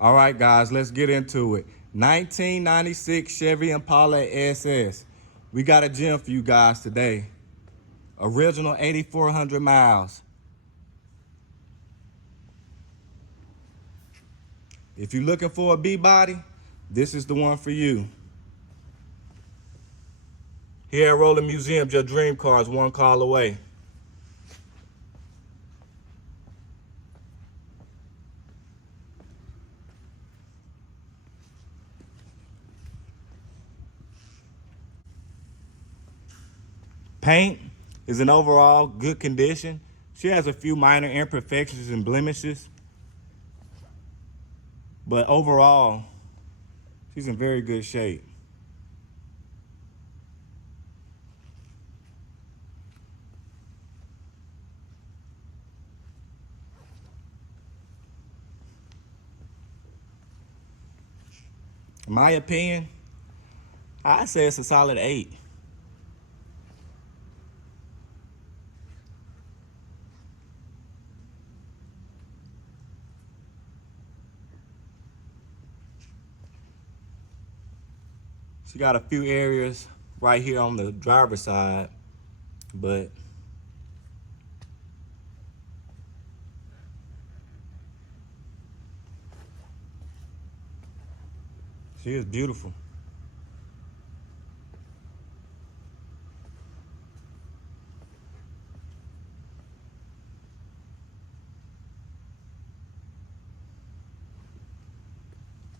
All right, guys, let's get into it. 1996 Chevy Impala SS. We got a gem for you guys today. Original 8,400 miles. If you're looking for a B-body, this is the one for you. Here at Rolling Museum, your dream car is one call away. Paint is in overall good condition. She has a few minor imperfections and blemishes, but overall, she's in very good shape. In my opinion, I'd say it's a solid 8. She got a few areas right here on the driver's side, but she is beautiful.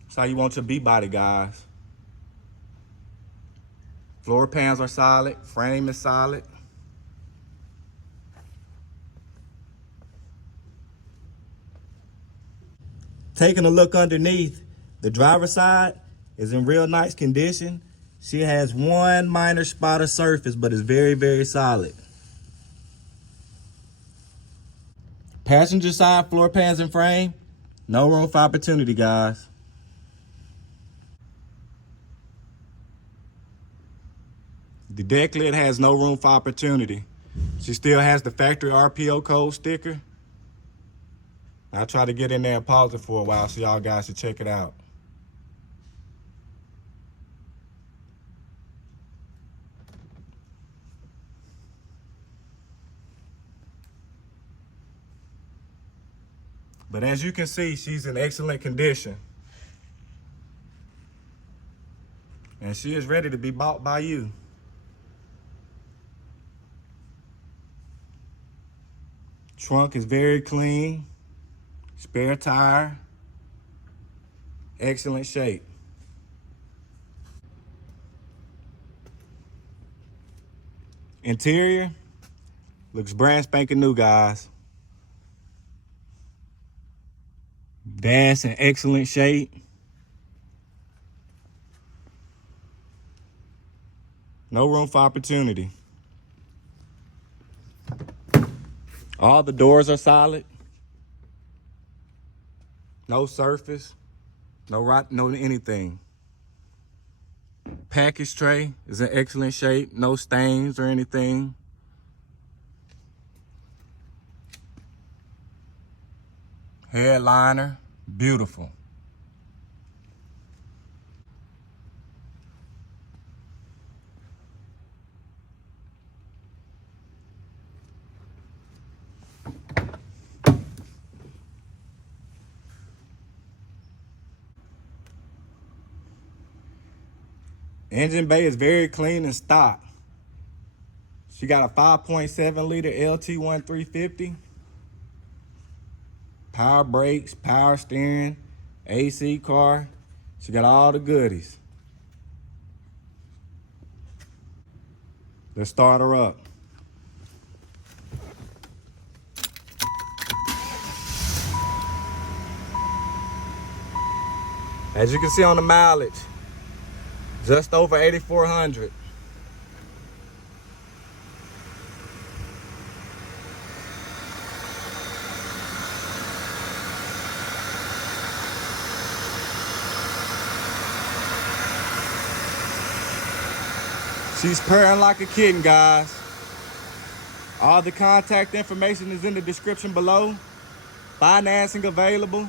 That's how you want your B-body, guys. Floor pans are solid, frame is solid. Taking a look underneath, the driver's side is in real nice condition. She has one minor spot of surface, but it's very, very solid. Passenger side floor pans and frame, no room for opportunity, guys. The deck lid has no room for opportunity. She still has the factory RPO code sticker. I'll try to get in there and pause it for a while so y'all guys should check it out. But as you can see, she's in excellent condition. And she is ready to be bought by you. Trunk is very clean. Spare tire. Excellent shape. Interior looks brand spanking new, guys. Dash in excellent shape. No room for opportunity. All the doors are solid. No surface, no rot, no anything. Package tray is in excellent shape. No stains or anything. Headliner, beautiful. Engine bay is very clean and stock. She got a 5.7 liter LT1 350. Power brakes, power steering, AC car. She got all the goodies. Let's start her up. As you can see on the mileage, just over 8,400. She's purring like a kitten, guys. All the contact information is in the description below. Financing available.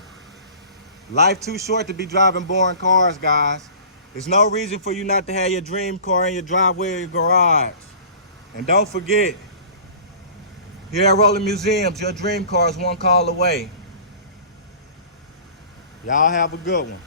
Life too short to be driving boring cars, guys. There's no reason for you not to have your dream car in your driveway or your garage. And don't forget, here at Rolling Museums, your dream car is one call away. Y'all have a good one.